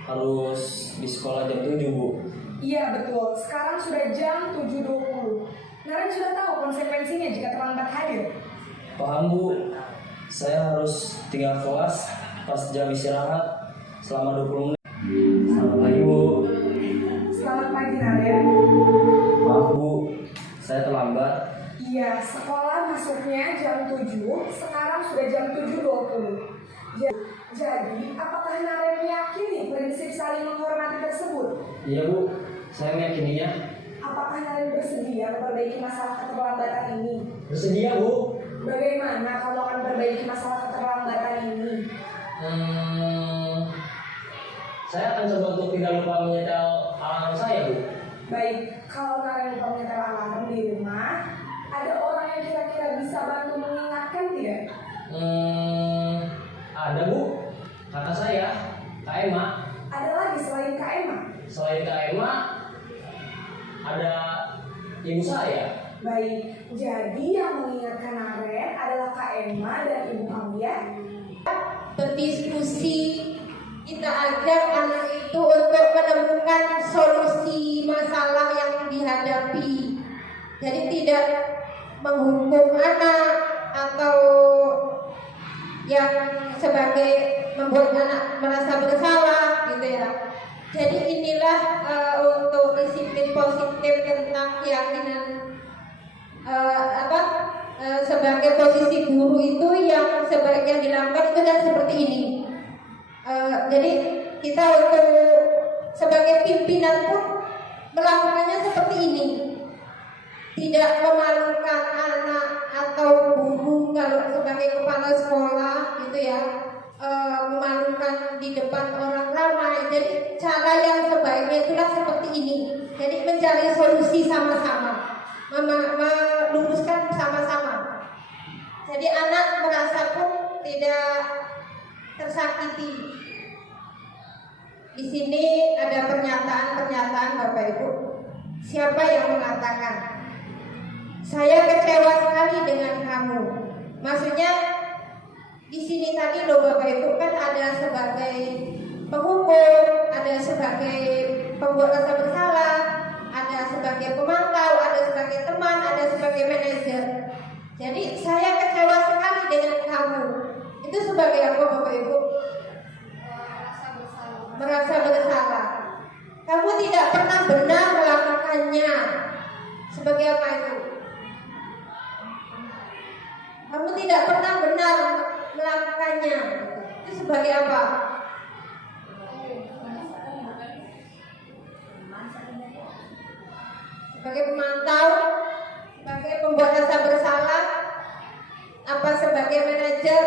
harus di sekolah jam 7 Bu. Iya betul, sekarang sudah jam 7.20. Naren sudah tahu konsekuensinya jika terlambat hadir. Paham Bu, saya harus tinggal kelas pas jam istirahat selama 20 menit. Selamat pagi Bu. Selamat pagi, Naren. Maaf Bu, saya terlambat. Iya, sekolah masuknya jam 7, sekarang sudah jam 7.20. Jadi, apakah Naren meyakini prinsip saling menghormati tersebut? Iya Bu, saya meyakininya. Apakah Naren bersedia memperbaiki masalah keterlambatan ini? Bersedia Bu. Bagaimana kamu akan memperbaiki masalah keterlambatan ini? Saya akan coba untuk tidak lupa menyetel alarm saya Bu. Baik, kalau Naren lupa menyetel alarm di rumah, ada orang yang kira-kira bisa bantu mengingatkan tidak? Ada Bu, kakak saya, Kak Emma. Ada lagi selain Kak Emma? Selain Kak Emma, ada ibu saya. Baik, jadi yang mengingatkan Naren adalah Kak Emma dan ibu kamu ya? Berdiskusi kita agar anak itu untuk menemukan solusi masalah yang dihadapi. Jadi tidak menghukum anak atau yang sebagai membuat anak merasa bersalah gitu ya. Jadi inilah untuk disiplin positif tentang keyakinan sebagai posisi guru itu yang sebaiknya dilakukan itu kan seperti ini. Jadi kita untuk sebagai pimpinan pun melakukannya seperti ini. Tidak memalukan anak atau guru kalau sebagai kepala sekolah gitu ya, memalukan di depan orang ramai. Jadi cara yang sebaiknya itulah seperti ini. Jadi mencari solusi sama-sama, meluruskan sama-sama. Jadi anak merasa pun tidak tersakiti. Di sini ada pernyataan-pernyataan Bapak Ibu. Siapa yang mengatakan, saya kecewa sekali dengan kamu. Maksudnya di sini tadi loh Bapak Ibu kan ada sebagai penghukum, ada sebagai pembuat rasa bersalah, ada sebagai pemantau, ada sebagai teman, ada sebagai manajer. Jadi saya kecewa sekali dengan kamu. Itu sebagai apa Bapak Ibu? Merasa bersalah. Kamu tidak pernah benar melakukannya. Sebagai apa itu? Kamu tidak pernah benar melakukannya. Itu sebagai apa? Sebagai pemantau, sebagai pembuat rasa bersalah, apa sebagai manajer?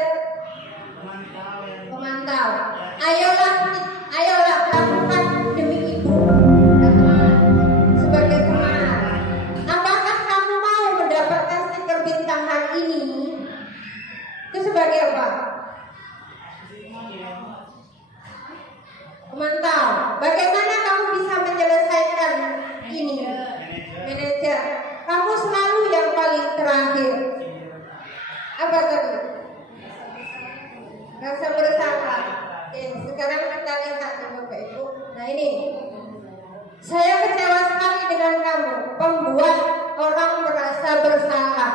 Pemantau. Ayolah lakukan demi ibu. Sebagai teman, apakah kamu mau mendapatkan stiker bintang hari ini? Itu sebagai apa? Memantau. Bagaimana kamu bisa menyelesaikan ini? Manajer. Kamu selalu yang paling terakhir. Apa tadi? Rasa bersalah. Oke, sekarang kita lihat ya Bapak Ibu. Nah ini, saya kecewa sekali dengan kamu, pembuat orang merasa bersalah.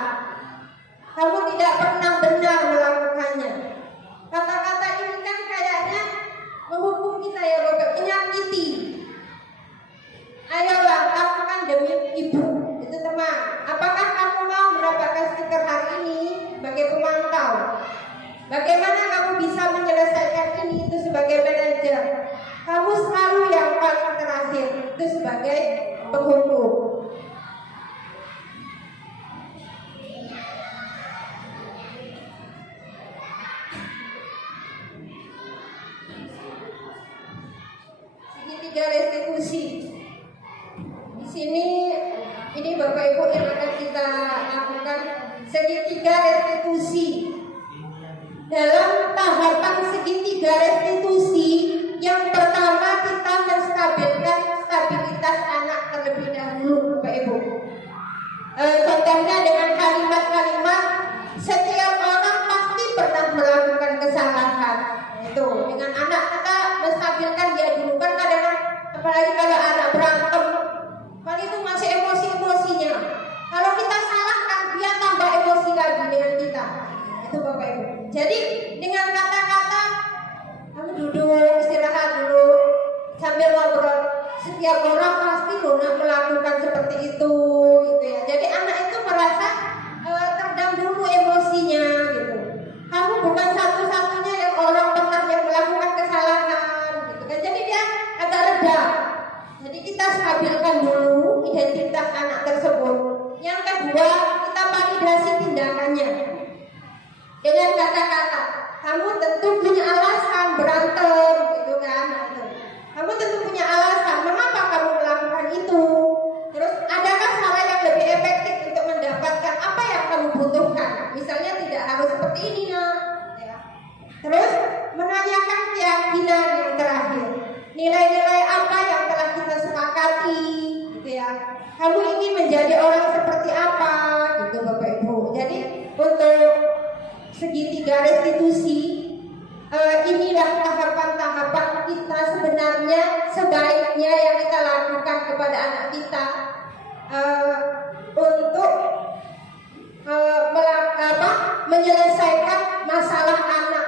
Kamu tidak pernah benar melakukannya. Kata-kata ini kan kayaknya menghukum kita ya Bapak, menyakiti. Ayolah lakukan demi ibu. Itu teman. Apakah kamu mau mendapatkan stiker hari ini sebagai pemantau? Bagaimana kamu bisa menyelesaikan ini itu sebagai manajer? Kamu selalu yang paling terakhir itu sebagai penghukum. Segitiga restitusi. Di sini ini Bapak Ibu yang akan kita lakukan segitiga restitusi. Dalam tahapan segitiga restitusi, yang pertama kita menstabilkan stabilitas anak terlebih dahulu, Bapak Ibu. Contohnya dengan kalimat-kalimat, setiap orang pasti pernah melakukan kesalahan. Itu dengan anak kita menstabilkan dia dulu kan kadang, apalagi kalau anak berantem, kan itu masih emosi-emosinya. Kalau kita salahkan dia tambah emosi lagi dengan kita. Itu Bapak Ibu. Jadi dengan kata-kata kamu duduk istirahat dulu sambil ngobrol. Setiap orang pasti melakukan seperti itu, gitu ya. Jadi anak itu merasa terdam dulu emosinya, gitu. Kamu bukan satu-satunya yang orang pernah yang melakukan kesalahan, gitu kan. Jadi dia agak reda. Jadi kita stabilkan dulu identitas anak tersebut. Yang kedua, kita validasi tindakannya. Dengan kata-kata, kamu tentu punya alasan berantem, gitu kan? Kamu tentu punya alasan mengapa kamu melakukan itu. Terus adakah cara yang lebih efektif untuk mendapatkan apa yang kamu butuhkan? Misalnya tidak harus seperti ini, nak. Ya. Terus menanyakan keyakinan yang terakhir. Nilai-nilai apa yang telah kita sepakati, gitu ya? Kamu ingin menjadi orang seperti apa, gitu Bapak Ibu. Jadi untuk segitiga restitusi, inilah tahapan-tahapan kita sebenarnya sebaiknya yang kita lakukan kepada anak kita untuk menyelesaikan masalah anak,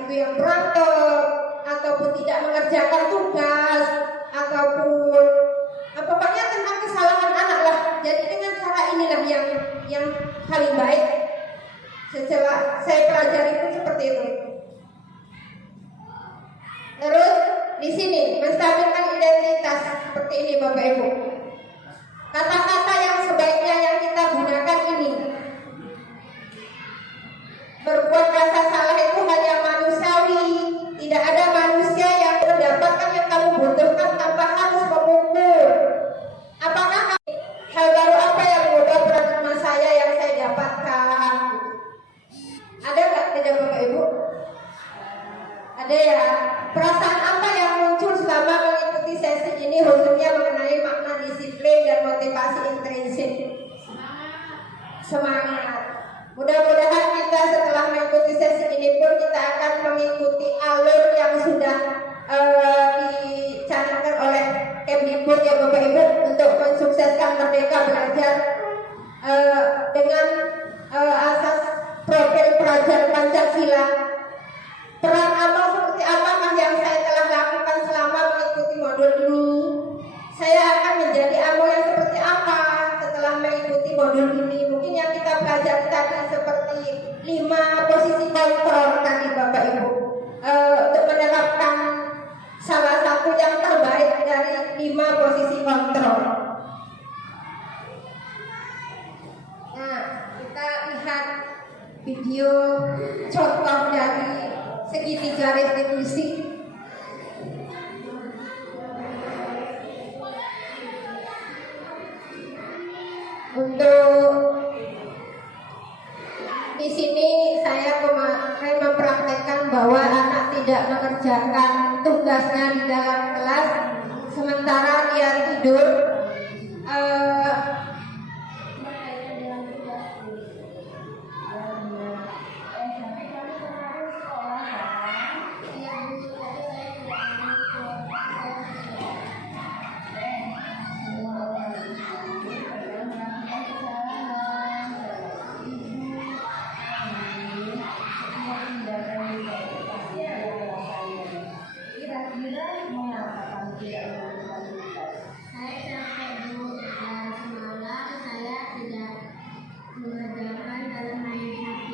itu yang berantem ataupun tidak mengerjakan tugas ataupun pokoknya tentang kesalahan anak lah. Jadi dengan cara inilah yang paling baik. Setelah saya pelajari itu seperti itu. Terus di sini menstabilkan identitas seperti ini Bapak Ibu. Kata-kata yang sebaiknya yang kita gunakan ini. Berbuat rasa salah itu hanya manusiawi. Tidak ada manusia yang mendapatkan yang kamu butuhkan tanpa harus memukul. Apakah hal baru apa yang mengubah paradigma saya yang saya dapatkan? Ada nggak tidak Bapak Ibu? Ada ya. Perasaan apa yang muncul selama mengikuti sesi ini khususnya mengenai makna disiplin dan motivasi intrinsik? Semangat. Mudah-mudahan kita setelah mengikuti sesi ini pun kita akan mengikuti alur yang sudah dicanangkan oleh Kemdikbud ya Bapak Ibu untuk mensukseskan Merdeka Belajar dengan asas profil pelajar Pancasila. Peran amal seperti apakah yang saya telah lakukan selama mengikuti modul ini? Saya akan menjadi amal yang seperti apa setelah mengikuti modul ini? Mungkin yang kita pelajari tadi seperti 5 posisi kontrol tadi Bapak Ibu, untuk menerapkan salah satu yang terbaik dari 5 posisi kontrol. Nah, kita lihat video contoh dari segitiga restitusi. Untuk di sini saya mempraktekkan bahwa anak tidak mengerjakan tugasnya di dalam kelas sementara dia tidur. Saya capek Bu, dan semalam saya tidak mengerjakan dalam main HP,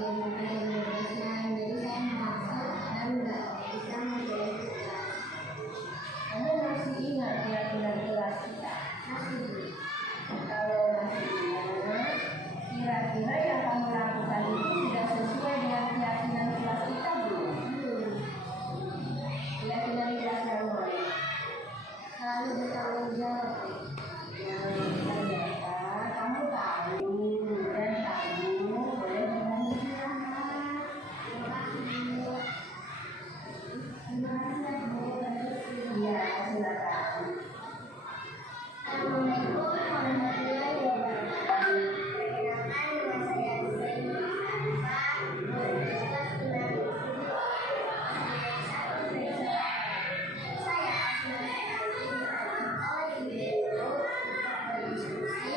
Indonesia, jadi saya masuk dan nggak bisa mengerjakan tugas. Kamu masih ingat keyakinan kelas kita? Masih Bu. Kalau masih ingat, kira-kira yang kamu lakukan itu sudah sesuai dengan keyakinan kelas kita belum? Keyakinan kelas yang mana? Selalu bertanggung jawab. Ternyata kamu tahu dan kamu boleh ngomong silahkan. Iya, silakan. Assalamualaikum warahmatullahi wabarakatuh. Perkenalkan nama saya Zainul Arifah, Universitas Saya oleh ibu berdiskusi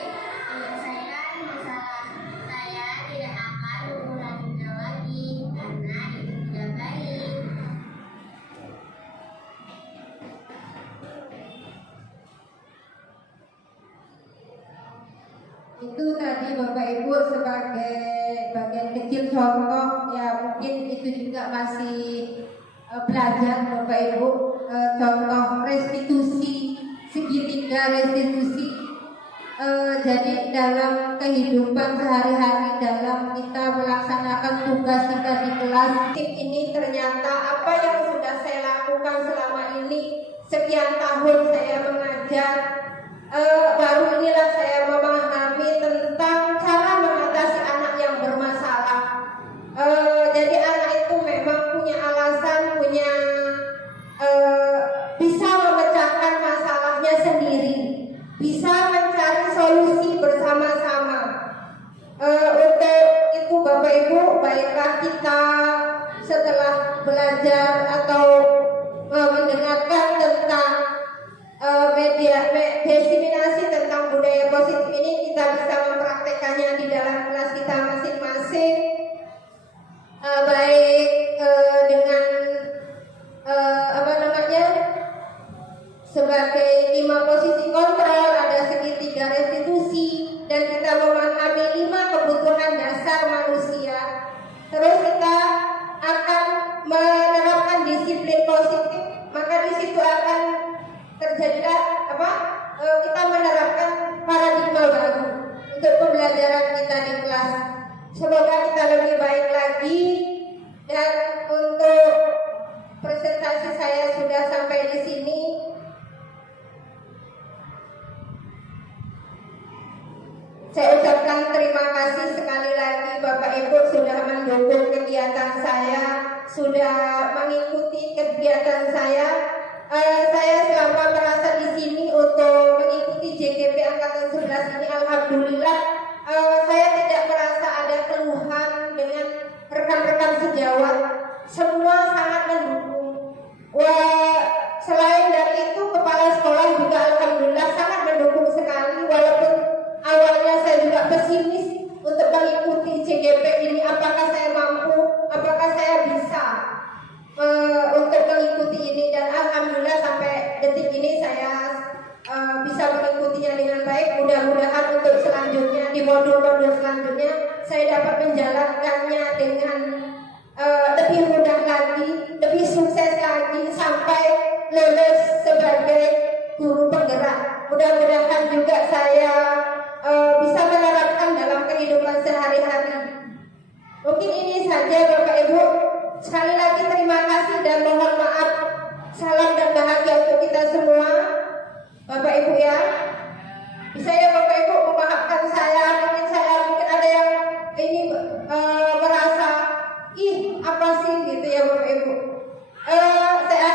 menyelesaikan masalah. Saya tidak akan mengulanginya lagi karena itu tidak baik. Itu tadi Bapak Ibu sebagai bagian kecil contoh, ya mungkin itu juga masih belajar Bapak Ibu, contoh restitusi, segitiga restitusi. Jadi dalam kehidupan sehari-hari, dalam kita melaksanakan tugas kita di kelas ini, ternyata apa yang sudah saya lakukan selama ini, sekian tahun saya mengajar, baru inilah saya memahami tentang cara mengatasi anak yang bermasalah. Jadi anak itu memang punya alasan, punya bisa memecahkan masalahnya sendiri, bisa mencari solusi bersama-sama. Untuk itu Bapak Ibu, baiklah kita setelah belajar atau mendengarkan tentang diseminasi tentang budaya positif ini, kita bisa mempraktekannya di dalam kelas kita masing-masing, baik dengan sebagai 5 posisi kontrol, ada segitiga restitusi, dan kita memahami 5 kebutuhan dasar manusia. Terus kita akan menerapkan disiplin positif, maka di situ akan terjadilah kita menerapkan paradigma baru untuk pembelajaran kita di kelas. Semoga kita lebih baik lagi, dan untuk presentasi saya sudah sampai di sini. Saya ucapkan terima kasih sekali lagi Bapak Ibu sudah mendukung kegiatan saya, sudah mengikuti kegiatan saya. Saya selama merasa di sini untuk mengikuti JGP Angkatan 11 ini, alhamdulillah saya tidak merasa ada keluhan dengan rekan-rekan sejawat. Semua sangat mendukung. Selain dari itu, kepala sekolah juga alhamdulillah sangat mendukung sekali, walaupun awalnya saya juga pesimis untuk mengikuti JGP ini, apakah saya mampu, apakah saya bisa untuk mengikuti ini, dan alhamdulillah sampai detik ini saya bisa mengikutinya dengan baik. Mudah-mudahan untuk selanjutnya, di modul-modul selanjutnya, saya dapat menjalankannya dengan lebih mudah lagi, lebih sukses lagi, sampai lulus sebagai guru penggerak. Mudah-mudahan juga saya bisa menerapkan dalam kehidupan sehari-hari. Mungkin ini saja Bapak Ibu. Sekali lagi terima kasih dan mohon maaf. Salam dan bahagia untuk kita semua, Bapak Ibu ya. Bisa ya Bapak Ibu memaafkan saya. Mungkin ada yang ini merasa apa sih gitu ya Bapak Ibu. Saya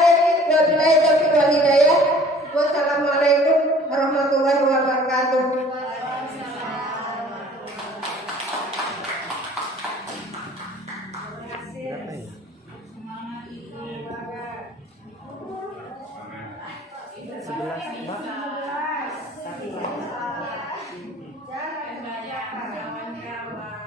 Tapi Dan banyak kawan-kawan.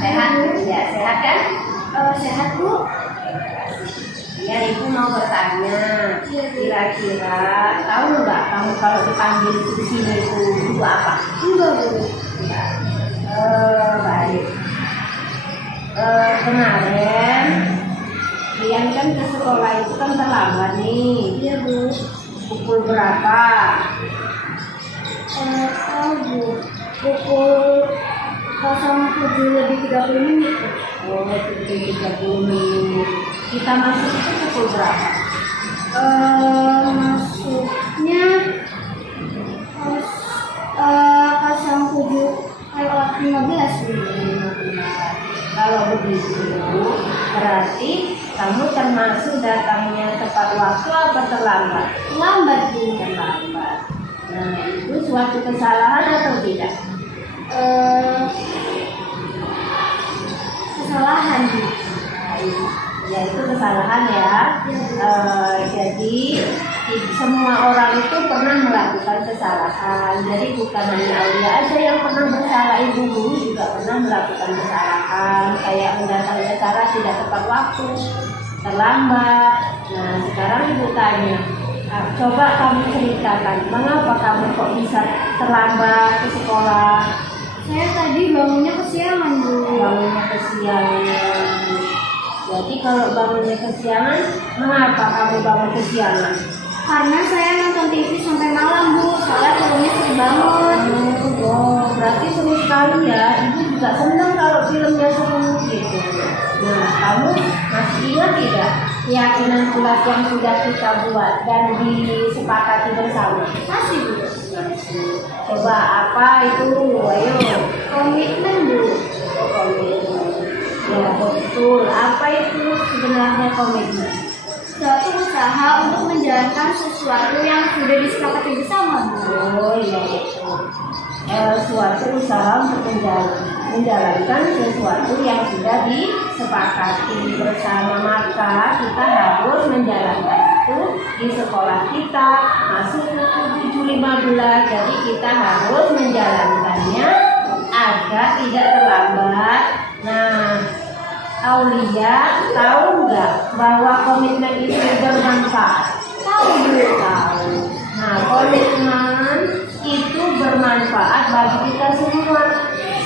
sehat, ya sehat kan? Sehat Bu. Ya, Ibu mau bertanya, kira-kira tahu nggak kamu kalau dipanggil ke sini itu apa? Enggak Bu. Baik. Kemarin kalian kan ke sekolah itu kan terlambat nih. Iya Bu. Pukul berapa? Tahu Bu. Pukul 07:30. Oh, 30 menit. Kita masuk itu pukul berapa? Masuknya pas 07:15 Bu. Kalau begitu, berarti kamu termasuk datangnya tepat waktu atau terlambat? Lambat Bu. Terlambat. Nah, itu suatu kesalahan atau tidak? Kesalahan Bu. Ya, itu kesalahan ya. Jadi semua orang itu pernah melakukan kesalahan. Jadi bukan hanya Aulia aja yang pernah bersalah, ibu guru juga pernah melakukan kesalahan. Kayak mendatangi acara tidak tepat waktu, terlambat. Nah, sekarang ibu tanya, coba kamu ceritakan, mengapa kamu kok bisa terlambat ke sekolah? Saya tadi bangunnya kesiangan Bu. Bangunnya kesiangan. Jadi kalau bangunnya kesiangan, mengapa kamu bangun kesiangan? Karena saya nonton TV sampai malam Bu. Soalnya filmnya seru banget. Oh, berarti seru sekali ya. Ibu juga senang kalau filmnya seru gitu. Nah, kamu masih ingat tidak keyakinan kelas yang sudah kita buat dan disepakati bersama? Masih Bu. Coba apa itu? Ayo. Komitmen Bu. Komitmen. Ya betul. Apa itu sebenarnya komitmen? Suatu usaha untuk menjalankan sesuatu yang sudah disepakati bersama Bu. Oh iya betul. Suatu usaha untuk menjalankan sesuatu yang sudah disepakati bersama, maka kita harus menjalankan itu di sekolah kita. Masuk ke 7:15, jadi kita harus menjalankannya agar tidak terlambat. Nah, Aulia tahu nggak bahwa komitmen itu bermanfaat? Tahu Bu. Tahu. Nah, komitmen itu bermanfaat bagi kita semua.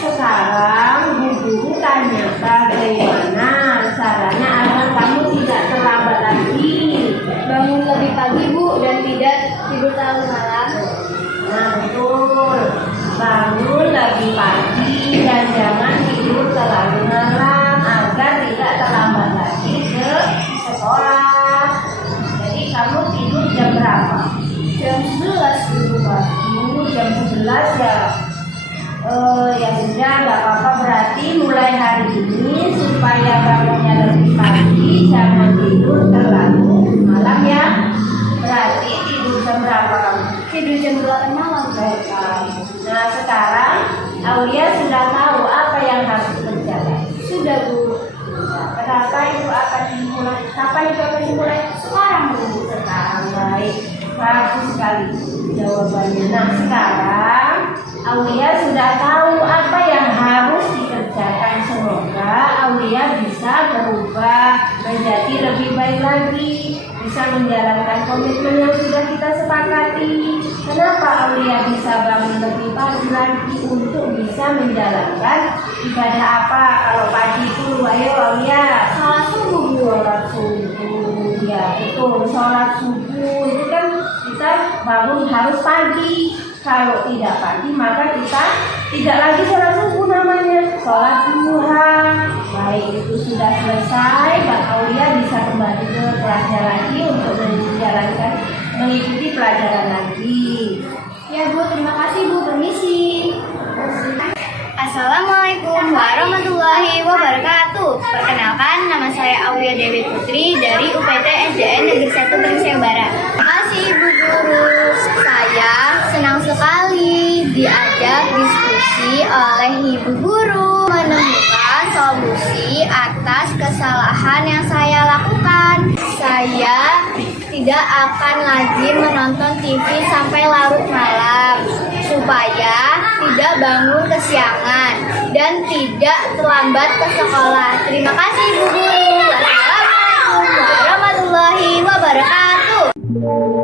Sekarang Bu Guru tanya, bagaimana caranya agar kamu tidak terlambat lagi? Bangun lebih pagi Bu dan tidak tidur terlalu malam. Nah, betul. Bangun lebih pagi dan jangan tidur terlalu malam agar tidak terlambat lagi ke sekolah. Jadi kamu tidur jam berapa? Jam 11 Bu. Jam 11 ya. Ya sudah, nggak apa-apa. Berarti mulai hari ini supaya bangunnya lebih pagi, jangan tidur terlalu malam ya. Berarti tidur jam berapa kamu? Tidur jam 8 malam. Nah, sekarang Aulia sudah tahu apa yang harus dikerjakan. Sudah Bu. Kenapa itu akan dimulai? Kapan itu akan dimulai? Sekarang Bu. Sekarang. Baik, bagus sekali jawabannya. Nah, sekarang Aulia sudah tahu apa yang harus dikerjakan. Semoga Aulia bisa berubah menjadi lebih baik lagi, bisa menjalankan komitmen yang sudah kita sepakati. Kenapa Aulia bisa bangun lebih pagi lagi untuk bisa menjalankan ibadah apa? Kalau pagi itu, ayo Aulia. Salat subuh Bu. Sholat subuh, ya betul. Sholat subuh itu kan kita bangun harus pagi. Kalau tidak pagi maka kita tidak lagi sholat subuh namanya, sholat duha. Baik, itu sudah selesai. Mbak Aulia bisa kembali ke kelasnya lagi untuk mengikuti pelajaran lagi. Ya Bu, terima kasih Bu. Permisi. Assalamualaikum warahmatullahi wabarakatuh. Perkenalkan, nama saya Aulia Dewi Putri dari UPT SDN Negeri 1 Beringsewu Barat. Terima kasih Ibu Guru. Saya senang sekali diajak diskusi oleh Ibu Guru menemukan solusi atas kesalahan yang saya lakukan. Saya tidak akan lagi menonton TV sampai larut malam supaya tidak bangun kesiangan dan tidak terlambat ke sekolah. Terima kasih Ibu Guru. Wassalamualaikum warahmatullahi wabarakatuh.